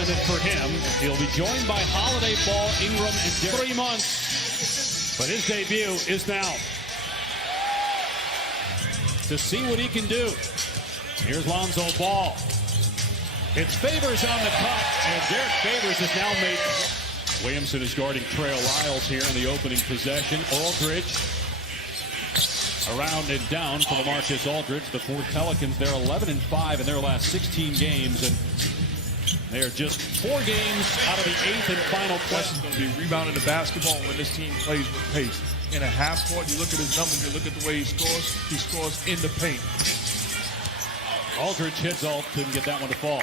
limit for him. He'll be joined by Holiday, Ball, Ingram, and 3 months. But his debut is now. To see what he can do. Here's Lonzo Ball. It's Favors on the cut, and Derek Favors has now made. Williamson is guarding Trail Lyles here in the opening possession. Aldridge around and down for LaMarcus Aldridge. The Ford Pelicans, they're 11-5 in their last 16 games, and they're just 4 games out of the 8th and final play. Is going to be rebounding the basketball when this team plays with pace. In a half court, you look at his numbers, you look at the way he scores in the paint. Aldridge hits Alt, couldn't get that one to fall.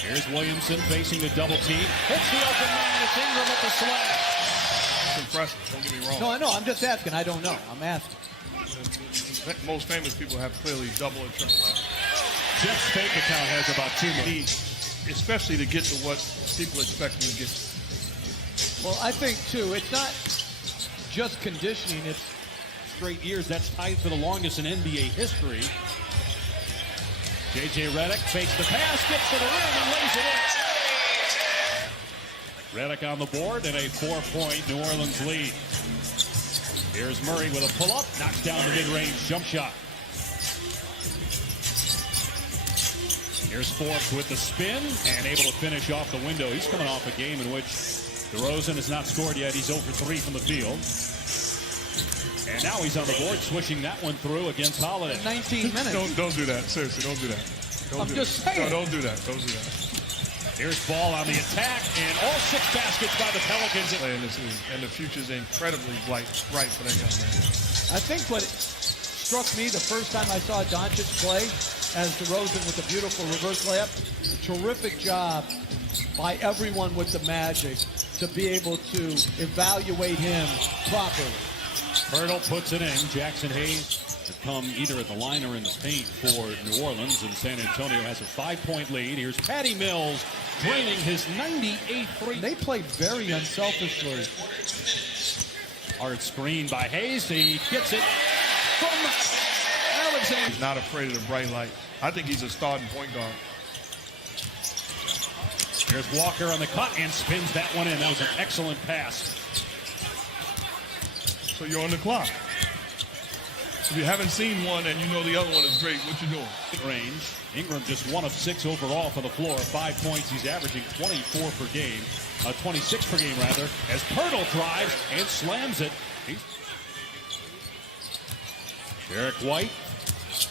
Here's Williamson facing the double team. Hits the open man. It's Ingram at the slash. It's impressive. Don't get me wrong. No, I know. I'm just asking. I don't know. I'm asking. Most famous people have clearly double and triple that. Jeff's bank account has about 2 million. Especially to get to what people expect him to get. Well, I think, too, it's not just conditioning. It's straight years. That's tied for the longest in NBA history. J.J. Redick fakes the pass, gets to the rim, and lays it in. Redick on the board and a 4-point New Orleans lead. Here's Murray with a pull-up, knocks down the mid-range jump shot. Here's Forbes with the spin and able to finish off the window. He's coming off a game in which DeRozan has not scored yet. He's 0 for 3 from the field. And now he's on the board, swishing that one through against Holiday. 19 minutes. Don't do that. Seriously, don't do that. I'm just saying. No, don't do that. Don't do that. Here's Ball on the attack, and all 6 baskets by the Pelicans. Playing this league, and the future's incredibly bright for that young man. I think what struck me the first time I saw Doncic play as DeRozan with a beautiful reverse layup, terrific job by everyone with the Magic to be able to evaluate him properly. Hurdle puts it in. Jackson Hayes to come either at the line or in the paint for New Orleans, and San Antonio has a 5-point lead. Here's Patty Mills draining his 98-3. They played very unselfishly. Hard screen by Hayes. He gets it from Alexander. He's not afraid of the bright light. I think he's a starting point guard. Here's Walker on the cut and spins that one in. That was an excellent pass. So you're on the clock. If you haven't seen one and you know the other one is great, what you doing? Range. Ingram just 1 of 6 overall for the floor. 5 points. He's averaging 24 per game. 26 per game, rather, as Pirtle drives and slams it. Derek White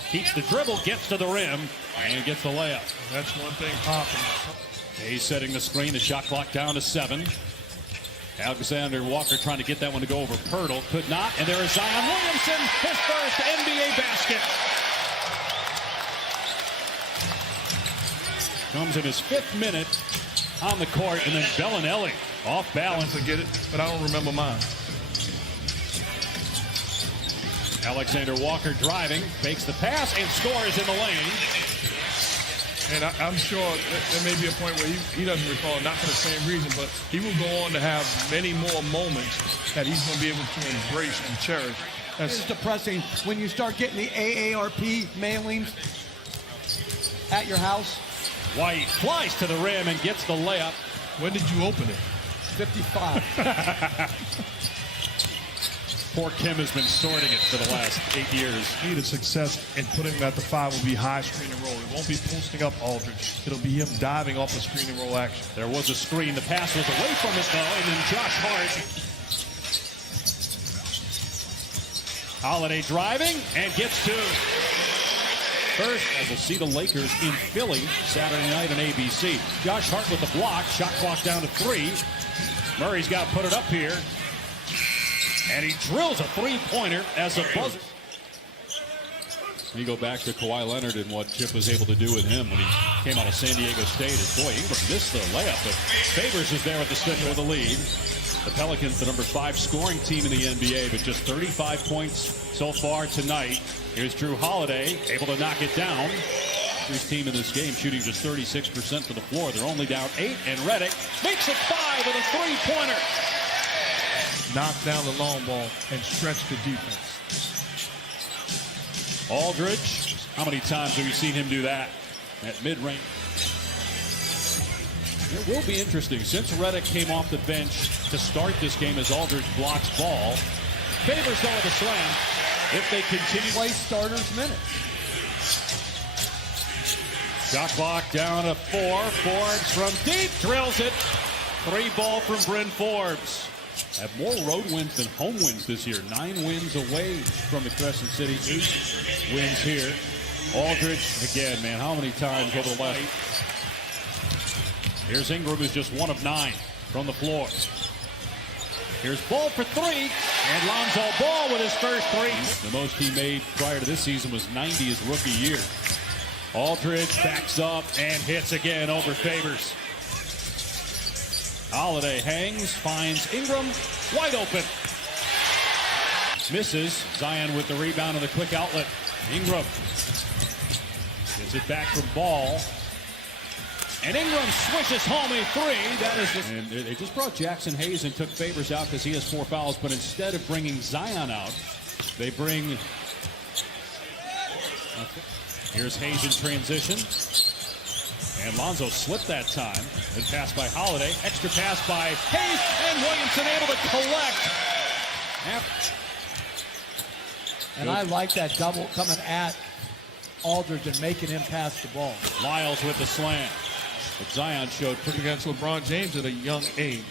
keeps the dribble, gets to the rim, and gets the layup. That's one thing popping. He's setting the screen. The shot clock down to 7. Alexander Walker trying to get that one to go over Pirtle. Could not. And there is Zion Williamson, his first NBA basket. Comes in his 5th minute on the court, and then Bellinelli off balance. I forget it, but I don't remember mine. Alexander Walker driving, fakes the pass, and scores in the lane. And I'm sure there may be a point where he doesn't recall, not for the same reason, but he will go on to have many more moments that he's going to be able to embrace and cherish. It's depressing when you start getting the AARP mailings at your house. White flies to the rim and gets the layup. When did you open it? 55. Poor Kim has been sorting it for the last 8 years. Key to success in putting him at the 5 will be high screen and roll. It won't be posting up Aldridge. It'll be him diving off the screen and roll action. There was a screen. The pass was away from it, though, and then Josh Hart. Holiday driving and gets 2. First, we'll see the Lakers in Philly Saturday night on ABC. Josh Hart with the block. Shot clock down to 3. Murray's got to put it up here. And he drills a 3-pointer as a buzzer. You go back to Kawhi Leonard and what Chip was able to do with him when he came out of San Diego State. And boy, Ingram missed the layup, but Favors is there at the spin with the lead. The Pelicans, the number 5 scoring team in the NBA, but just 35 points so far tonight. Here's Drew Holiday, able to knock it down. His team in this game shooting just 36% for the floor. They're only down 8, and Redick makes it 5 with a 3-pointer. Knock down the long ball and stretch the defense. Aldridge, how many times have we seen him do that? at mid-range. It will be interesting. Since Redick came off the bench to start this game as Aldridge blocks ball, Favors though with a slam. If they continue play starters minutes. Shot clock down to 4. Forbes from deep drills it. 3 ball from Bryn Forbes. Have more road wins than home wins this year. 9 wins away from the Crescent City. 8 wins here. Aldridge, again, man, how many times over the last? Here's Ingram, who's just 1 of 9 from the floor. Here's Ball for 3, and Lonzo Ball with his first 3. The most he made prior to this season was 90 his rookie year. Aldridge backs up and hits again over Favors. Holiday hangs, finds Ingram, wide open. Misses. Zion with the rebound and the quick outlet. Ingram gets it back from Ball. And Ingram swishes home a 3. That is and they just brought Jackson Hayes and took Favors out because he has 4 fouls. But instead of bringing Zion out, they bring. Here's Hayes in transition. And Lonzo slipped that time. And passed by Holiday. Extra pass by Hayes. And Williamson able to collect. And I like that double coming at Aldridge and making him pass the ball. Lyles with the slam. But Zion showed pretty against LeBron James at a young age.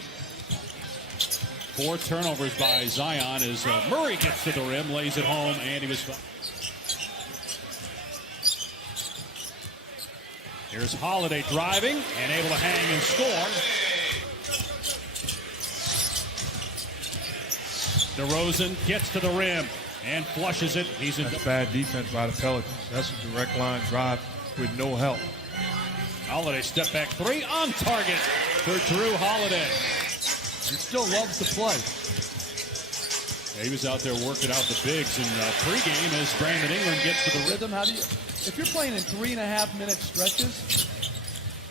4 turnovers by Zion as Murray gets to the rim, lays it home, and he was fouled. Here's Holiday driving and able to hang and score. DeRozan gets to the rim and flushes it. He's in. That's bad defense by the Pelicans. That's a direct line drive with no help. Holiday step back 3 on target for Drew Holiday. He still loves to play. Yeah, he was out there working out the bigs in pregame as Brandon Ingram gets to the rhythm. How do you? If you're playing in 3.5-minute stretches,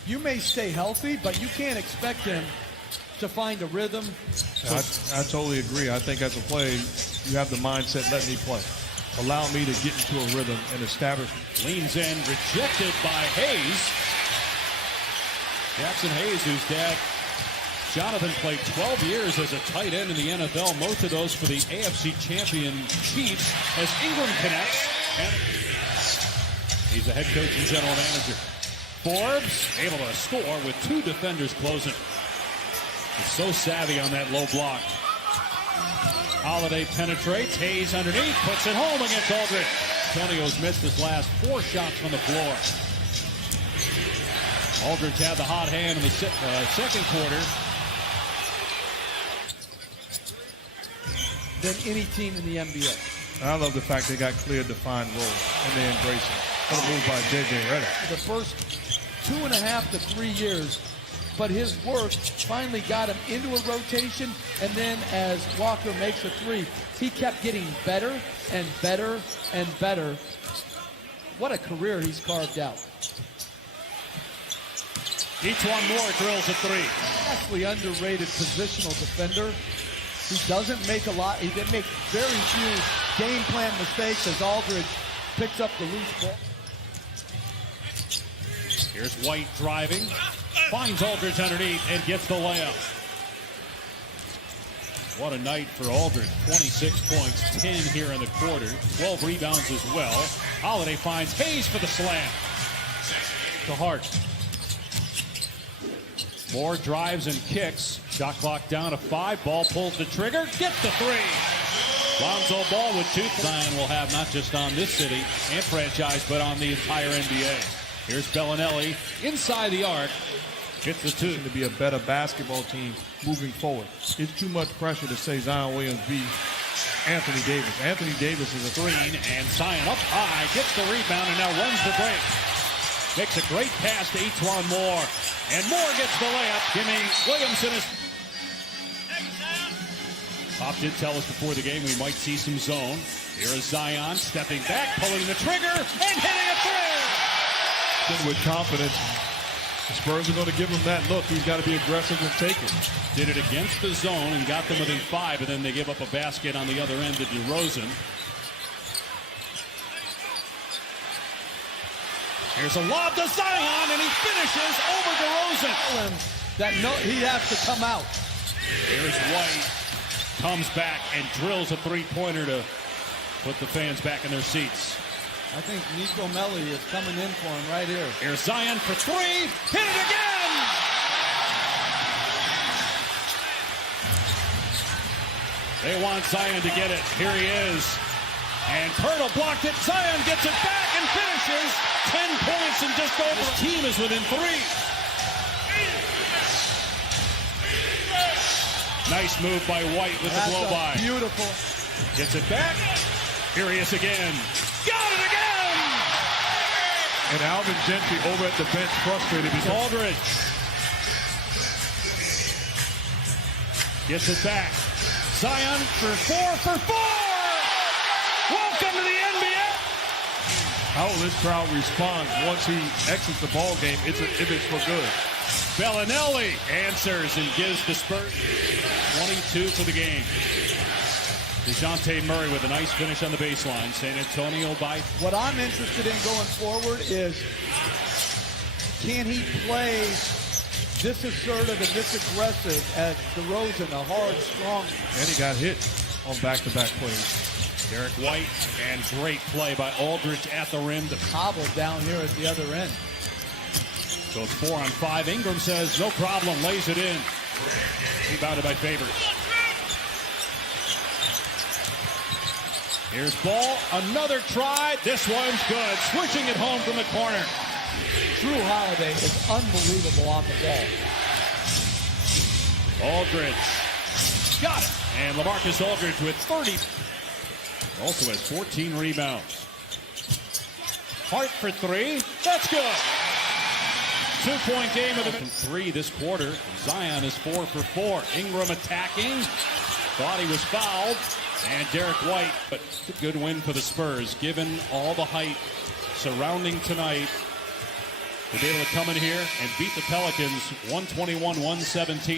you may stay healthy, but you can't expect him to find a rhythm. I totally agree. I think as a player, you have the mindset, let me play. Allow me to get into a rhythm and establish. Leans in, rejected by Hayes. Jackson Hayes, whose dad, Jonathan, played 12 years as a tight end in the NFL, most of those for the AFC champion Chiefs, as Ingram connects. And he's the head coach and general manager. Forbes able to score with 2 defenders closing. He's so savvy on that low block. Holiday penetrates. Hayes underneath, puts it home against Aldridge. Antonio's missed his last 4 shots from the floor. Aldridge had the hot hand in the second quarter. Than any team in the NBA. I love the fact they got clear, defined roles, and they embrace it. What a move by J.J. Redick. The first 2.5 to 3 years, but his work finally got him into a rotation, and then as Walker makes a 3, he kept getting better and better and better. What a career he's carved out. Each one more drills a 3. Vastly underrated positional defender. He doesn't make a lot. He didn't make very few game plan mistakes as Aldridge picks up the loose ball. Here's White driving. Finds Aldridge underneath and gets the layup. What a night for Aldridge. 26 points, 10 here in the quarter. 12 rebounds as well. Holiday finds Hayes for the slam. To Hart. Moore drives and kicks. Shot clock down to 5. Ball pulls the trigger. Gets the 3. Lonzo Ball with 2. Zion will have not just on this city and franchise, but on the entire NBA. Here's Bellinelli inside the arc. Gets the 2. To be a better basketball team moving forward. It's too much pressure to say Zion Williams be Anthony Davis. Anthony Davis is a 3. And Zion up high. Gets the rebound and now runs the break. Makes a great pass to Etuan Moore. And Moore gets the layup. Jimmy Williamson is. Pop did tell us before the game we might see some zone. Here is Zion stepping back, pulling the trigger, and hitting a 3. With confidence, the Spurs are going to give him that look. He's got to be aggressive and take it. Did it against the zone and got them within 5, and then they give up a basket on the other end to DeRozan. Here's a lob to Zion, and he finishes over DeRozan. That he has to come out. Here's White. Comes back and drills a three-pointer to put the fans back in their seats. I think Nico Melli is coming in for him right here. Here's Zion for three. Hit it again! They want Zion to get it. Here he is. And Pirtle blocked it. Zion gets it back and finishes. 10 points and just over. His team is within 3. Nice move by White with the blow-by. Beautiful. Gets it back. Here he is again. Got it again! And Alvin Gentry over at the bench frustrated because Aldridge gets it back. Zion for 4 for 4! Welcome to the NBA! how will this crowd respond once he exits the ball game if it's for good? Bellinelli answers and gives the Spurs 22 for the game. DeJounte Murray with a nice finish on the baseline. San Antonio by... What I'm interested in going forward is, can he play this assertive and this aggressive as DeRozan, a hard, strong... And he got hit on back-to-back plays. Derek White, and great play by Aldridge at the rim to hobble down here at the other end. So it's 4 on 5. Ingram says no problem, lays it in. Rebounded by Favors. Here's Ball, another try. This one's good. Switching it home from the corner. Drew Holiday is unbelievable on the ball. Aldridge got it. And LaMarcus Aldridge with 30. Also has 14 rebounds. Hart for 3. That's good. 2-point game of the 3 this quarter. Zion is 4 for 4. Ingram attacking. Thought he was fouled. And Derek White, but a good win for the Spurs, given all the hype surrounding tonight. To be able to come in here and beat the Pelicans 121-117.